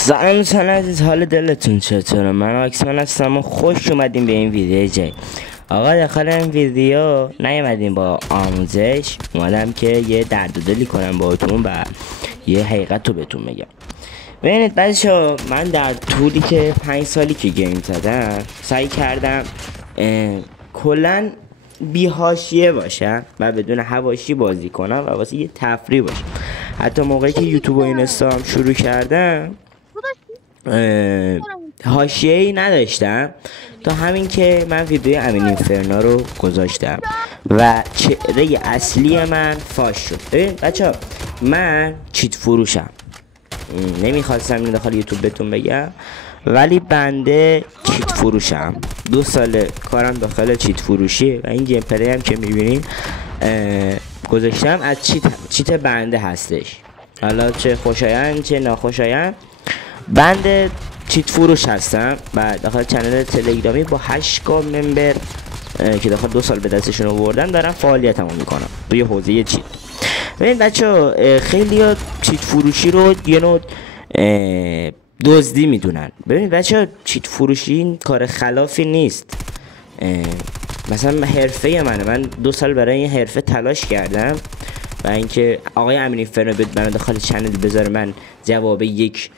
سلام عزیز، حال دلتون چطوره؟ من آکسمن هستم و خوش اومدیم به این ویدیو جدید. آقا داخل این ویدیو نیومدیم با آموزش، اومدم که یه درد و دلی کنم باهاتون و یه حقیقت رو بهتون بگم. ببینید بچه‌ها، من در طولی که 5 سالی که گیم زدم سعی کردم کلا بی حاشیه باشم و بدون حواشی بازی کنم و واسه یه تفریح باشه. حتی موقعی که یوتیوب و اینستا هم شروع کردم حاشیه‌ای نداشتم، تا همین که من ویدیوی امین اینفرنو رو گذاشتم و چهره اصلی من فاش شد. ببین بچه‌ها، من چیت فروشم، نمیخواستم اینو داخل یوتیوب بهتون بگم، ولی بنده چیت فروشم. 2 سال کارم داخل چیت فروشی و این گیم پلی هم که میبینین گذاشتم از چیت بنده هستش. حالا چه خوشایند چه ناخوشایند، بنده چیت فروش هستم و داخل چنل تلگرامی با 8K ممبر که داخل 2 سال به دستشون آوردم دارم فعالیتمو میکنم توی حوزه چیت. ببین بچه‌ها، خیلی ها چیت فروشی رو یه نوع دزدی میدونن. ببین بچه‌ها، چیت فروشی این کار خلافی نیست. مثلا حرفه من 2 سال برای این حرفه تلاش کردم و اینکه آقای امین اینفرنو من داخل چنل بذاره من جواب یک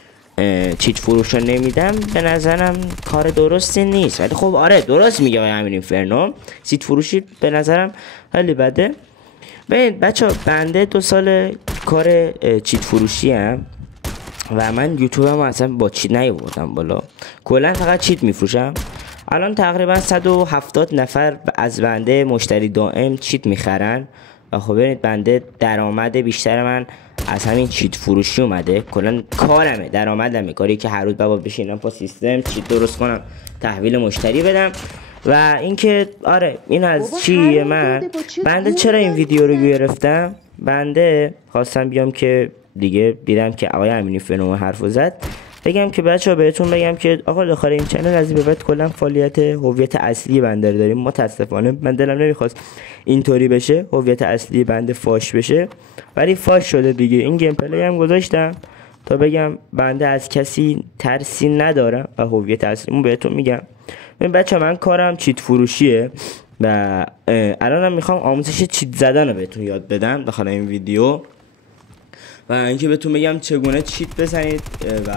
چیت فروش رو نمیدم، به نظرم کار درستی نیست. ولی خب آره، درست میگه آقای امین اینفرنو، چیت فروشی به نظرم خیلی بده. ببین بچه‌ها، بنده 2 سال کار چیت فروشی هم و من یوتیوب هم اصلا با چیت نیاوردم بالا، کلا فقط چیت میفروشم. الان تقریبا 170 نفر از بنده مشتری دائم چیت میخرن و خب ببینید بنده درآمد بیشتر من از همین چیت فروشی اومده. کلا کارمه، درآمدمه، کاری که هر روز بابا بشینم با سیستم چیت درست کنم تحویل مشتری بدم. و اینکه آره، این از چیه من بنده چرا این ویدیو رو گرفتم. بنده خواستم بیام که دیگه دیدم که آقای امین اینفرنو حرفو زد، بگم که بچه‌ها بهتون بگم که آقا داخل این چنل از این به بعد کلا فعالیت هویت اصلی بنده رو داریم. متاسفانه من دلم نمیخواست اینطوری بشه، هویت اصلی بنده فاش بشه، ولی فاش شده دیگه. این گیم پلی هم گذاشتم تا بگم بنده از کسی ترسی ندارم و هویت اصلیمو بهتون میگم. ببین بچه‌ها، من کارم چیت فروشیه و الانم میخوام آموزش چیت زدن رو بهتون یاد بدم داخل این ویدیو و اینکه بهتون بگم چگونه چیت بزنید و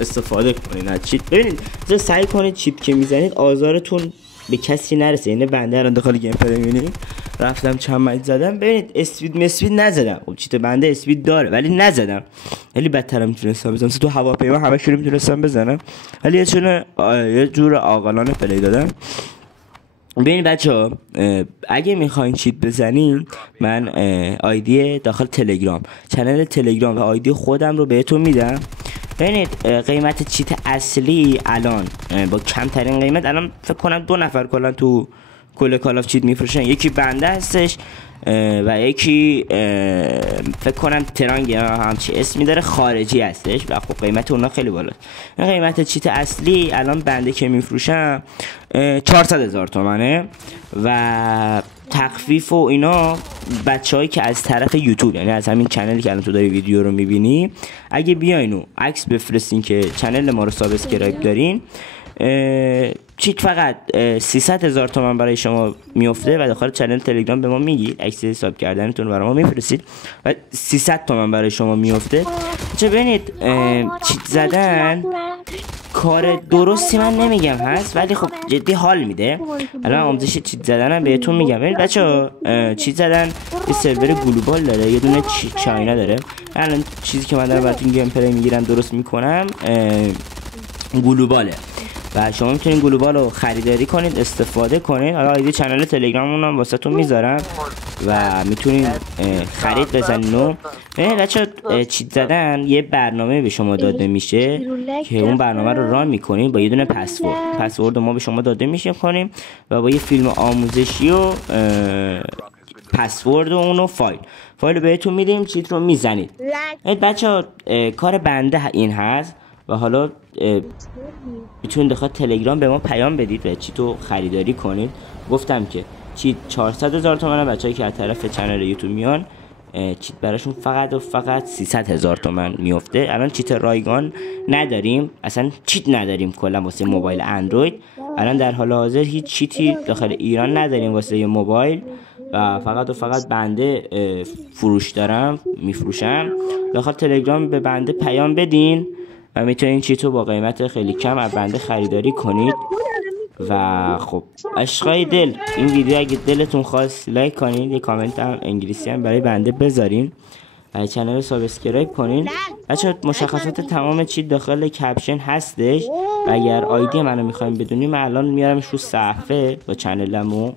استفاده کنید از چیت. ببینید سعی کنید چیت که میزنید آزارتون به کسی نرسه. اینه بنده الان داخل گیم پلی میبینید رفتم چند مچ زدم، ببینید اسپید مسپید نزدم. خب چیت بنده اسپید داره ولی نزدم، ولی بدترم میتونستم بزنم. تو هواپیما همه شروع میتونستم بزنم، ولی یه جور عاقلانه پلی دادم. ببینید بچه‌ها، اگه میخواین چیت بزنین، من آیدی داخل تلگرام، چنل تلگرام و آیدی خودم رو بهتون میدم. ببینید قیمت چیت اصلی الان با کمترین قیمت، الان فکر کنم 2 نفر کلا تو کل کال آف چیت میفروشن. یکی بنده هستش و یکی فکر کنم ترانگ همچی اسمی داره، خارجی هستش و خب قیمت اونا خیلی بالاست. این قیمت چیت اصلی الان بنده که میفروشم 400,000 تومنه و تخفیف و اینا. بچه‌هایی که از طرف یوتیوب، یعنی از همین چنلی که الان تو داری ویدیو رو میبینی، اگه بیاین و عکس بفرستین که چنل ما رو سابسکرایب دارین، چیت فقط 300,000 تومان برای شما میفته و داخل چنل تلگرام به ما میگید، عکس حساب کردنتون برای ما میفرستید و 300 تومان برای شما میفته. چه ببینید چیت زدن کار درستی من نمیگم هست، ولی خب جدی حال میده. الان آموزش چیت زدنم بهتون میگم. ببینید بچه‌ها، چیت زدن یه سرور گلوبال داره، یه دونه چاینا داره. الان چیزی که من دارم براتون گیم پلی میگیرم درست میکنم گلوباله و شما میتونید گلوبال رو خریداری کنید، استفاده کنید. حالا آیدی چنل تلگراممون هم واسهتون میذارم و میتونید خرید بزنید. و بچه‌ها، چیت زدن یه برنامه به شما داده میشه که اون برنامه رو ران میکنید با یه دونه پسورد ما به شما داده میشه کنیم و با یه فیلم آموزشی و پسورد و اونو فایل رو بهتون میدیم، چیت رو میزنید. بچه‌ها، کار بنده این هست و حالا میتونید داخل تلگرام به ما پیام بدید و چیت رو خریداری کنید. گفتم که چیت 400,000 تومنه. بچه‌ای که از طرف چنل یوتیوب میان چیت براشون فقط و فقط 300,000 تومان میفته. الان چیت رایگان نداریم، اصلا چیت نداریم کلا واسه موبایل اندروید. الان در حال حاضر هیچ چیتی داخل ایران نداریم واسه موبایل و فقط و فقط بنده فروش دارم، میفروشم. داخل تلگرام به بنده پیام بدین و میتونین چیتو با قیمت خیلی کم از بنده خریداری کنید. و خب عشقای دل، این ویدیو اگه دلتون خواست لایک کنین، یه کامنت هم انگلیسی هم برای بنده بذارین و چنل رو سابسکرایب کنین. بچه مشخصات تمام چیز داخل کپشن هستش و اگر آیدی منو میخوایم بدونیم من الان میارمش رو صفحه با چنلمو.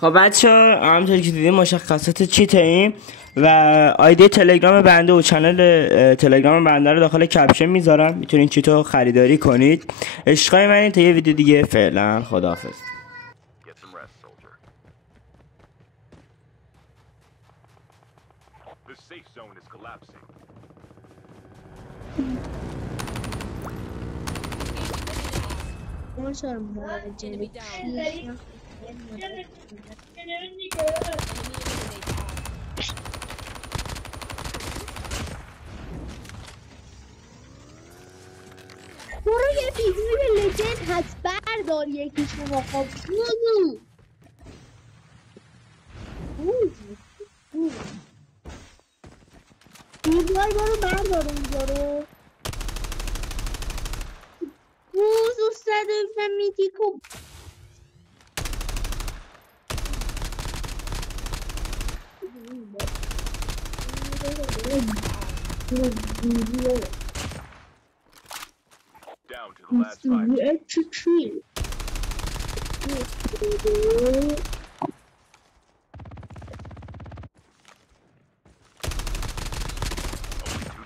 خب بچه همونطور که دیدیم مشخصات چیتیم و آیدی تلگرام بنده و چنل تلگرام بنده رو داخل کپشن میذارم، میتونین چیتو خریداری کنید. عشقای من تا یه ویدیو دیگه، فعلا خداحافظ. برو یه ویدیو لجند هست بردار یکیشون رو. خب ویدیوهای برو بردار اونجا رو. استاد میتیکو Down to the last 5. Only 2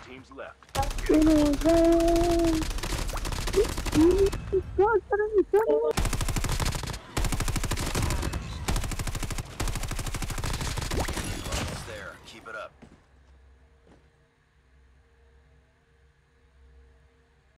teams left. Almost there. Keep it up.